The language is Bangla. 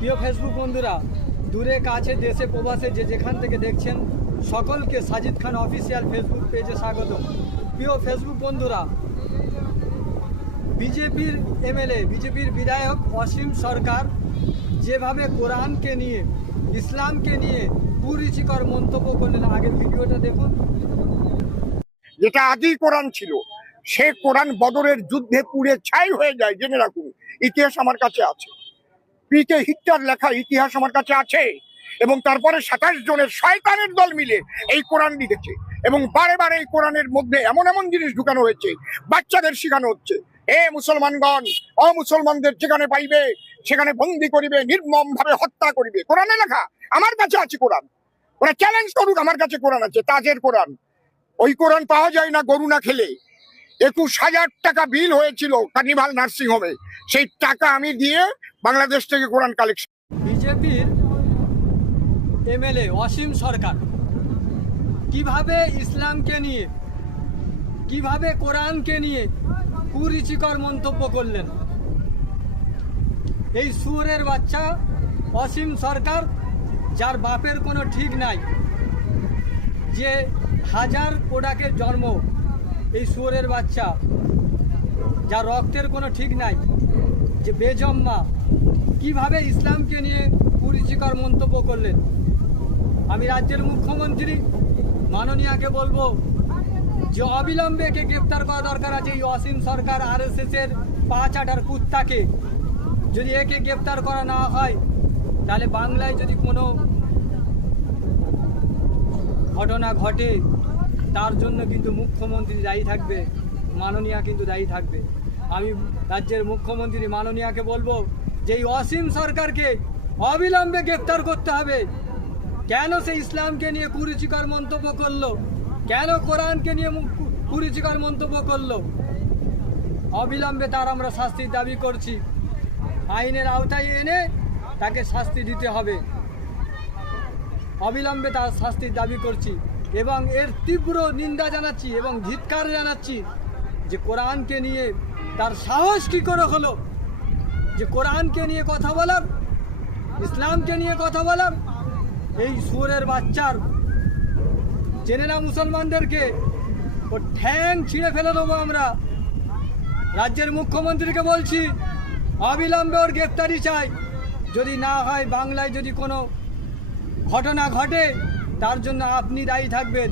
প্রিয় ফেসবুক বন্ধুরা, দূরে কাছে দেশে প্রবাসে যে যেখান থেকে দেখছেন সকলকে সাজিদ খান অফিসিয়াল ফেসবুক পেজে স্বাগত। প্রিয় ফেসবুক বন্ধুরা, বিজেপির এমএলএ বিজেপির বিধায়ক অসীম সরকার যেভাবে কোরআনকে নিয়ে ইসলামকে নিয়ে কুরুচিকর মন্তব্য করলেন, আগের ভিডিওটা দেখুন। যেটা আদি কোরআন ছিল সে কোরআন বদরের যুদ্ধে পুড়ে ছাই হয়ে যায়, জেনে রাখুন। ইতিহাস আমার কাছে আছে, পিকে হিটলার লেখা ইতিহাস আমার কাছে আছে। এবং তারপরে 27 জনের শয়তানের দল মিলে এই কোরআন লিখেছে এবং বারে বারে এই কোরআনের মধ্যে এমন এমন জিনিস ঢুকানো হয়েছে, বাচ্চাদের শেখানো হচ্ছে, এ মুসলমানগণ অমুসলমানদের যেখানে পাইবে সেখানে বন্দি করিবে, নির্মম ভাবে হত্যা করিবে। কোরআনে লেখা আমার কাছে আছে কোরআন, ওরা চ্যালেঞ্জ করুক, আমার কাছে কোরআন আছে, তাজের কোরআন। ওই কোরআন পাওয়া যায় না গরু না খেলে। 21,000 টাকা বিল হয়েছিল কার্নিভাল নার্সিং হোমে, সেই টাকা আমি দিয়ে বাংলাদেশ থেকে কোরআন কালেকশন। বিজেপির এমএলএ অসীম সরকার কিভাবে ইসলামকে নিয়ে কিভাবে কোরআনকে নিয়ে কুরুচিকর মন্তব্য করলেন। এই শুয়োরের বাচ্চা অসীম সরকার, যার বাপের কোনো ঠিক নাই, যে হাজার কোডাকের জন্ম, এই শুয়োরের বাচ্চা যার রক্তের কোনো ঠিক নাই, যে বেজম্মা, কিভাবে ইসলামকে নিয়ে কুরুচিকর মন্তব্য করলেন। আমি রাজ্যের মুখ্যমন্ত্রী মাননীয়াকে বলবো যে অবিলম্বে একে গ্রেপ্তার করা দরকার আছে। এই অসীম সরকার আরএসএসের পাঁচ আটার কুত্তাকে যদি একে গ্রেপ্তার করা না হয়, তাহলে বাংলায় যদি কোনো ঘটনা ঘটে তার জন্য কিন্তু মুখ্যমন্ত্রী দায়ী থাকবে, মাননীয়া কিন্তু দায়ী থাকবে। আমি রাজ্যের মুখ্যমন্ত্রী মাননীয়াকে বলবো যে এই অসীম সরকারকে অবিলম্বে গ্রেপ্তার করতে হবে। কেন সে ইসলামকে নিয়ে কুরুচিকর মন্তব্য করলো, কেন কোরআনকে নিয়ে কুরুচিকর মন্তব্য করলো, অবিলম্বে তার আমরা শাস্তির দাবি করছি। আইনের আওতায় এনে তাকে শাস্তি দিতে হবে, অবিলম্বে তার শাস্তির দাবি করছি এবং এর তীব্র নিন্দা জানাচ্ছি এবং ধিক্কার জানাচ্ছি যে কোরআনকে নিয়ে তার সাহস কী করে হলো যে কোরআনকে নিয়ে কথা বলার, ইসলামকে নিয়ে কথা বলার। এই শুয়োরের বাচ্চার জেনে না মুসলমানদেরকে ও ঠ্যাং ছিঁড়ে ফেলে দেবো আমরা। রাজ্যের মুখ্যমন্ত্রীকে বলছি অবিলম্বে ওর গ্রেপ্তারি চাই। যদি না হয় বাংলায় যদি কোনো ঘটনা ঘটে তার জন্য আপনি দায়ী থাকবেন।